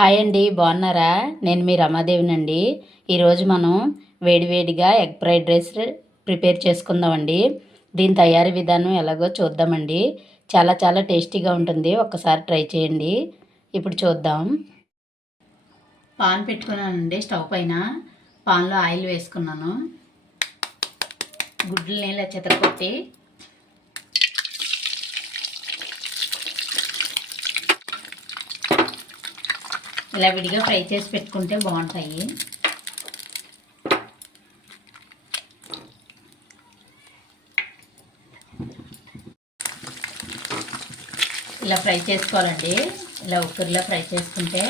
Hi అండి, బాగున్నారా? నేను మీ రమాదేవినండి. ఈరోజు మనం వేడివేడిగా ఎగ్ ఫ్రైడ్ రైస్ ప్రిపేర్ చేసుకుందామండి. దీని తయారీ విధానం ఎలాగో చూద్దామండి. చాలా చాలా టేస్టీగా ఉంటుంది. ఒక్కసారి ట్రై చేయండి. ఇప్పుడు చూద్దాం. పాన్ పెట్టుకున్నానండి స్టవ్ పైన. పాన్లో ఆయిల్ వేసుకున్నాను. గుడ్లు నీళ్ళ చితరకొట్టి ఇలా విడిగా ఫ్రై చేసి పెట్టుకుంటే బాగుంటాయి. ఇలా ఫ్రై చేసుకోవాలండి. ఇలా ఉక్కర్లో ఫ్రై చేసుకుంటే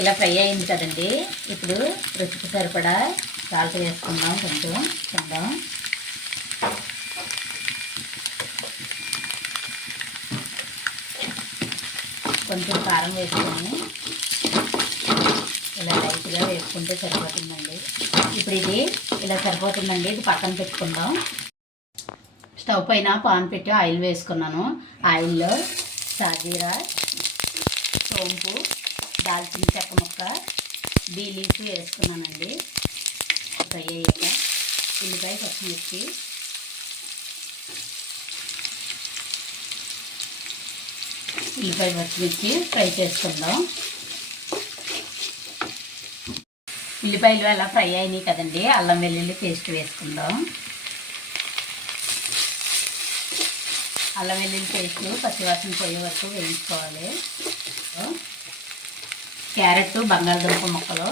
ఇలా ఫ్రై అయింది కదండి. ఇప్పుడు రుచికి సరిపడా సాల్ట్ వేసుకుందాం. కొంచెం తిందాం. కొంచెం కారం వేసుకొని ఇలా లైట్గా వేసుకుంటే సరిపోతుందండి. ఇప్పుడు ఇది ఇలా సరిపోతుందండి. ఇది పక్కన పెట్టుకుందాం. స్టవ్ పైన పాన్ పెట్టి ఆయిల్ వేసుకున్నాను. ఆయిల్లో సాజీరా, సోంపు, దాల్చిన చెక్క ముక్క, బీ లీఫ్ వేసుకున్నానండి. ఫ్రై అయ్యాక ఉల్లిపాయ, పచ్చిమిర్చి, పచ్చిమిర్చి ఫ్రై చేసుకుందాం. ఉల్లిపాయలు అలా ఫ్రై అయినాయి కదండి. అల్లం వెల్లుల్లి పేస్ట్ వేసుకుందాం. అల్లం వెల్లుల్లి పేస్ట్ పచ్చివాసన పోయే వరకు వేయించుకోవాలి. క్యారెట్, బంగాళదుంప ముక్కలు,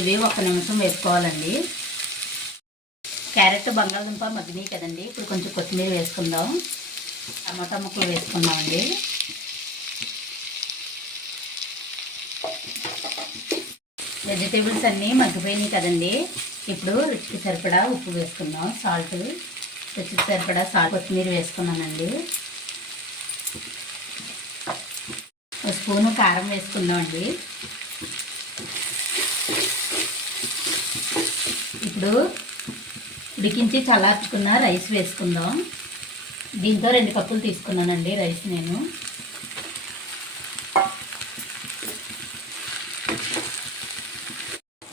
ఇవి 1 నిమిషం వేసుకోవాలండి. క్యారెట్, బంగాళదుంప మగ్గినాయి కదండి. ఇప్పుడు కొంచెం కొత్తిమీర వేసుకుందాం. టమాటా ముక్కలు వేసుకుందామండి. వెజిటేబుల్స్ అన్నీ మగ్గిపోయినాయి కదండి. ఇప్పుడు రుచికి సరిపడా ఉప్పు వేసుకుందాం. సాల్ట్, రుచికి సరిపడా సాల్ట్, కొత్తిమీర వేసుకున్నానండి. 1 స్పూను కారం వేసుకుందామండి. ఇప్పుడు ఉడికించి చల్లార్చుకున్న రైస్ వేసుకుందాం. దీంతో 2 కప్పులు తీసుకున్నానండి రైస్ నేను.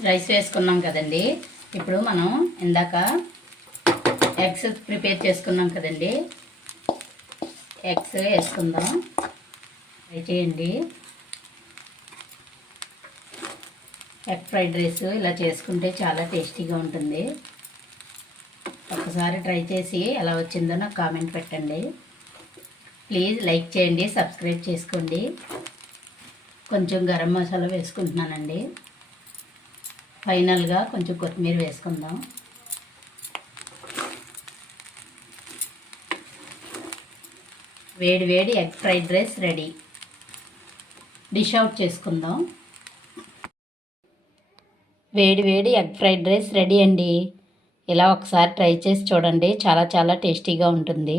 రైస్ వేసుకున్నాం కదండి. ఇప్పుడు మనం ఇందాక ఎగ్స్ ప్రిపేర్ చేసుకున్నాం కదండి. ఎగ్స్ వేసుకుందాం. ఫ్రై చేయండి. ఎగ్ ఫ్రైడ్ రైస్ ఇలా చేసుకుంటే చాలా టేస్టీగా ఉంటుంది. ఒకసారి ట్రై చేసి ఎలా వచ్చిందో నాకు కామెంట్ పెట్టండి. ప్లీజ్ లైక్ చేయండి, సబ్స్క్రైబ్ చేసుకోండి. కొంచెం గరం మసాలా వేసుకుంటున్నానండి. ఫైనల్గా కొంచెం కొత్తిమీర వేసుకుందాం. వేడి వేడి egg fried rice ready. Dish out చేసుకుందాం. వేడి వేడి ఎగ్ ఫ్రైడ్ రైస్ రెడీ అండి. ఇలా ఒకసారి ట్రై చేసి చూడండి. చాలా చాలా టేస్టీగా ఉంటుంది.